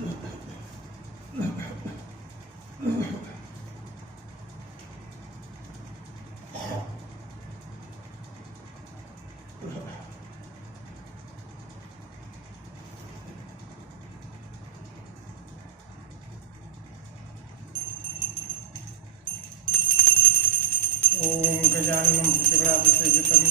ओम गजाननं भूतगणाधिसेवितं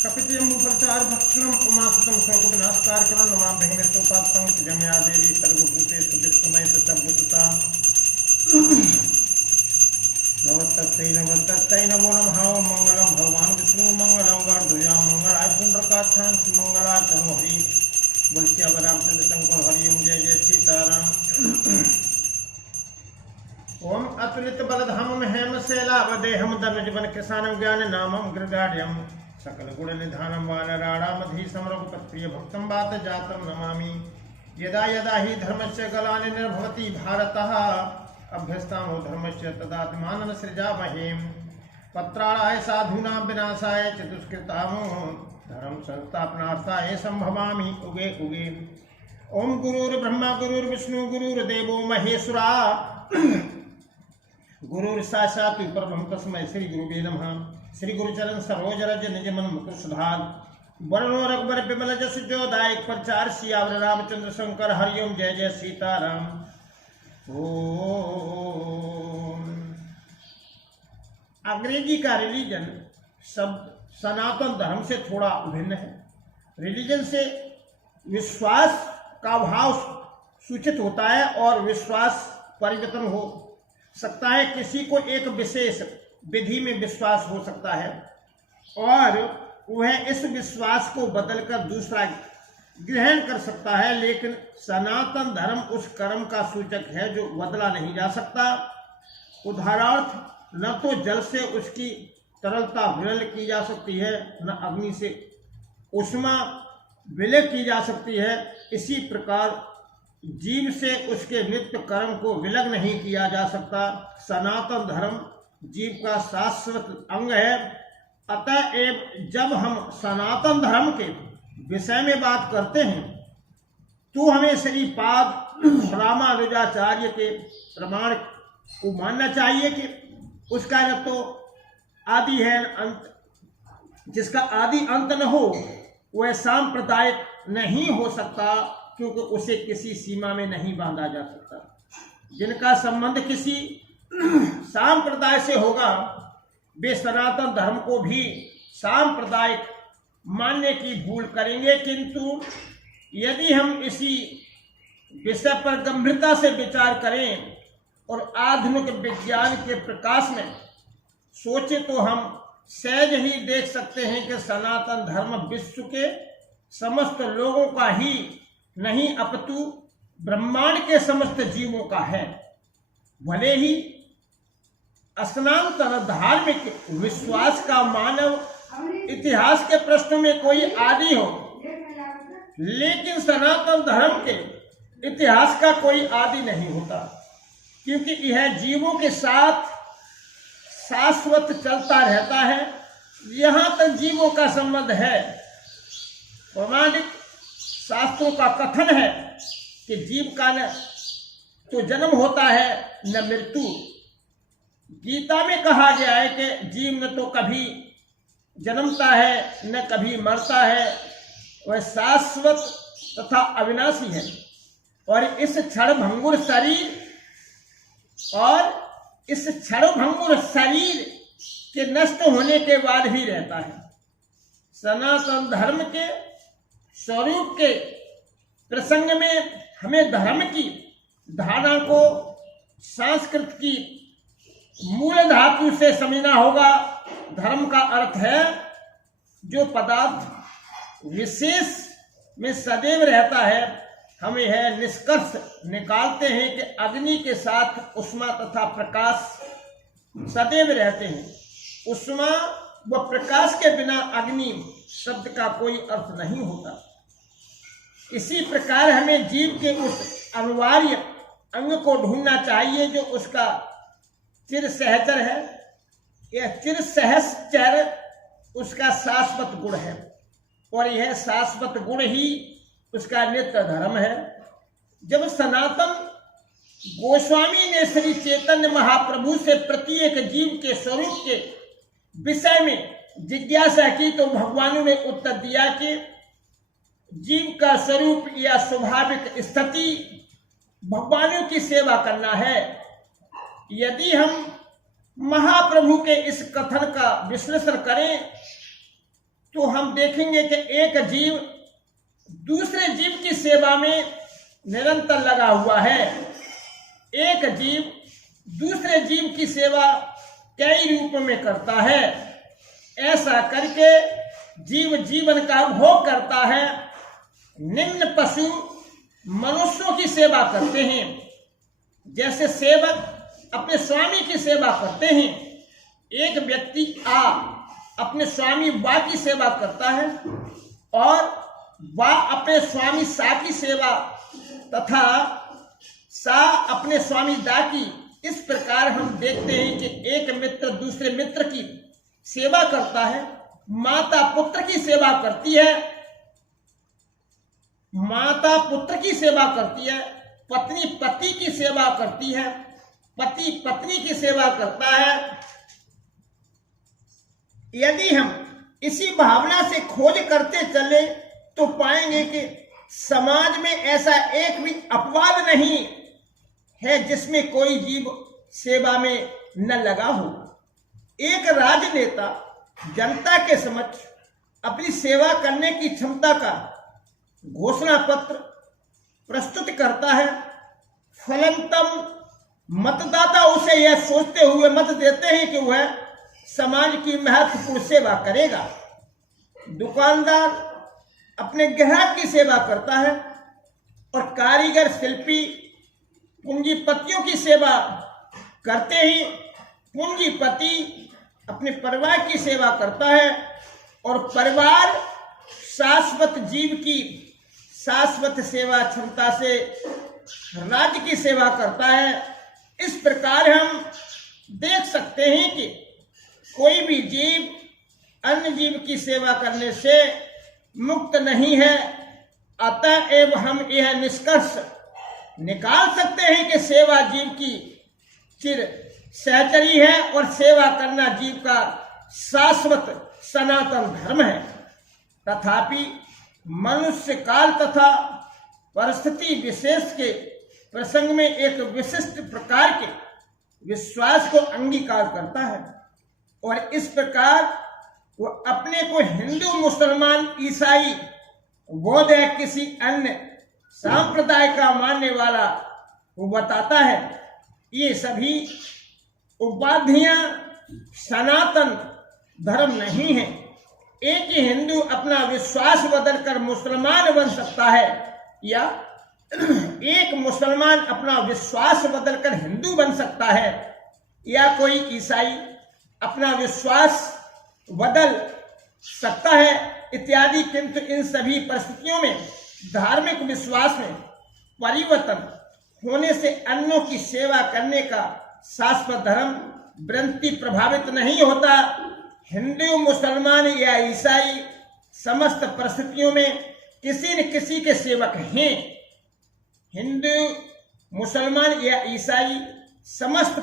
कपितजम्बूफलचार भक्षणं उमासुतं शोकविनाशकारकं नमाम्यहं नित्योपात्तं या देवी सर्वभूतेषु विश्वमयतभूततां नमस्तस्यै नमो नमः। मंगलम भगवान विष्णु मंगलम गणध्वजां मंगलाय पुंडरकाक्षां मंगलाय तनु हरि बोलिए रामचंद्र शंकर हरिओम जय जय सीताराम। ओम अतुलित बलधाम हेम शैलावदेहम धनुजवन किसानम ज्ञान नामम गृगाढ़ सकल गुण निधानम वानराणामधि समरघुपत्प्रिय भक्तं वात जातं नमामि। यदा यदा हि धर्मस्य ग्लानिर्भवति भारतः अभ्यस्तानो धर्मस्य तदात्मानं सृजामहे। पत्राणाय साधूनां विनाशाय चतुष्कृतामो धर्म संस्थापनार्थाय संभवामि उगे उगे। ओम गुरुर्ब्रह्मा गुरुर्विष्णु गुरुर्देवो महेश्वरा गुरुर साक्षात् परब्रह्म तस्मै श्री गुरुवे नमः। श्री गुरुचरण सरोज रज निज मन मुकुर सुधार वर्णो रघुबर विमल जस जो दायक प्रचार सियावर रामचंद्र शंकर हरिओम जय जय सीताराम। ओम अंग्रेजी का रिलीजन शब्द सनातन धर्म से थोड़ा भिन्न है। रिलीजन से विश्वास का भाव सूचित होता है और विश्वास परिवर्तन हो सकता है। किसी को एक विशेष विधि में विश्वास हो सकता है और वह इस विश्वास को बदलकर दूसरा ग्रहण कर सकता है, लेकिन सनातन धर्म उस कर्म का सूचक है जो बदला नहीं जा सकता। उदाहरणार्थ, न तो जल से उसकी तरलता विलय की जा सकती है, न अग्नि से उष्मा विलय की जा सकती है। इसी प्रकार जीव से उसके नित्य कर्म को विलग नहीं किया जा सकता। सनातन धर्म जीव का शाश्वत अंग है। अतएव जब हम सनातन धर्म के विषय में बात करते हैं तो हमें श्रीपाद रामानुजाचार्य के प्रमाण को मानना चाहिए कि उसका न तो आदि है न अंत। जिसका आदि अंत न हो वह सांप्रदायिक नहीं हो सकता, क्योंकि उसे किसी सीमा में नहीं बांधा जा सकता। जिनका संबंध किसी सांप्रदाय से होगा वे सनातन धर्म को भी सांप्रदायिक मानने की भूल करेंगे। किंतु यदि हम इसी विषय पर गंभीरता से विचार करें और आधुनिक विज्ञान के प्रकाश में सोचे तो हम सहज ही देख सकते हैं कि सनातन धर्म विश्व के समस्त लोगों का ही नहीं अपितु ब्रह्मांड के समस्त जीवों का है। भले ही स्नातन धार्मिक विश्वास का मानव इतिहास के प्रश्न में कोई आदि हो, लेकिन सनातन धर्म के इतिहास का कोई आदि नहीं होता, क्योंकि यह जीवों के साथ शाश्वत चलता रहता है। यहाँ तक जीवों का संबंध है, प्रमाणिक शास्त्रों का कथन है कि जीव का न तो जन्म होता है न मृत्यु। गीता में कहा गया है कि जीव न तो कभी जन्मता है न कभी मरता है, वह शाश्वत तथा अविनाशी है और इस क्षणभंगुर शरीर के नष्ट होने के बाद भी रहता है। सनातन धर्म के स्वरूप के प्रसंग में हमें धर्म की धारणा को संस्कृत की मूल धातु से समझना होगा। धर्म का अर्थ है जो पदार्थ विशेष में सदैव रहता है। हम यह निष्कर्ष निकालते हैं कि अग्नि के साथ उष्मा तथा प्रकाश सदैव रहते हैं। उष्मा व प्रकाश के बिना अग्नि शब्द का कोई अर्थ नहीं होता। इसी प्रकार हमें जीव के उस अनिवार्य अंग को ढूंढना चाहिए जो उसका चिर सहचर है। यह चिर सहचर उसका शाश्वत गुण है और यह शाश्वत गुण ही उसका नित्य धर्म है। जब सनातन गोस्वामी ने श्री चैतन्य महाप्रभु से प्रत्येक जीव के स्वरूप के विषय में जिज्ञासा की तो भगवानों ने उत्तर दिया कि जीव का स्वरूप या स्वाभाविक स्थिति भगवानों की सेवा करना है। यदि हम महाप्रभु के इस कथन का विश्लेषण करें तो हम देखेंगे कि एक जीव दूसरे जीव की सेवा में निरंतर लगा हुआ है। एक जीव दूसरे जीव की सेवा कई रूप में करता है। ऐसा करके जीव जीवन का भोग करता है। निम्न पशु मनुष्यों की सेवा करते हैं, जैसे सेवक अपने स्वामी की सेवा करते हैं। एक व्यक्ति अपने स्वामी बा की सेवा करता है और बा अपने स्वामी सा की सेवा तथा सा अपने स्वामी दा की। इस प्रकार हम देखते हैं कि एक मित्र दूसरे मित्र की सेवा करता है। माता पुत्र की सेवा करती है, माता पुत्र की सेवा करती है, पत्नी पति की सेवा करती है, पति पत्नी की सेवा करता है। यदि हम इसी भावना से खोज करते चले तो पाएंगे कि समाज में ऐसा एक भी अपवाद नहीं है जिसमें कोई जीव सेवा में न लगा हो। एक राजनेता जनता के समक्ष अपनी सेवा करने की क्षमता का घोषणा पत्र प्रस्तुत करता है। फलंतम मतदाता उसे यह सोचते हुए मत देते हैं कि वह समाज की महत्वपूर्ण सेवा करेगा। दुकानदार अपने ग्राहक की सेवा करता है और कारीगर शिल्पी पूंजीपतियों की सेवा करते ही पूंजीपति अपने परिवार की सेवा करता है और परिवार शाश्वत जीव की शाश्वत सेवा क्षमता से राज्य की सेवा करता है। इस प्रकार हम देख सकते हैं कि कोई भी जीव अन्य जीव की सेवा करने से मुक्त नहीं है। अतएव हम यह निष्कर्ष निकाल सकते हैं कि सेवा जीव की चिर सहचरी है और सेवा करना जीव का शाश्वत सनातन धर्म है। तथापि मनुष्य काल तथा परिस्थिति विशेष के प्रसंग में एक विशिष्ट प्रकार के विश्वास को अंगीकार करता है और इस प्रकार वो अपने को हिंदू मुसलमान ईसाई बौद्ध या किसी अन्य संप्रदाय का मानने वाला वो बताता है। ये सभी उपाधियां सनातन धर्म नहीं है। एक ही हिंदू अपना विश्वास बदलकर मुसलमान बन सकता है या एक मुसलमान अपना विश्वास बदलकर हिंदू बन सकता है या कोई ईसाई अपना विश्वास बदल सकता है इत्यादि। किंतु इन सभी परिस्थितियों में धार्मिक विश्वास में परिवर्तन होने से अन्यों की सेवा करने का शाश्वत धर्म वृत्ति प्रभावित नहीं होता। हिंदू मुसलमान या ईसाई समस्त परिस्थितियों में किसी न किसी के सेवक हैं। हिंदू मुसलमान या ईसाई समस्त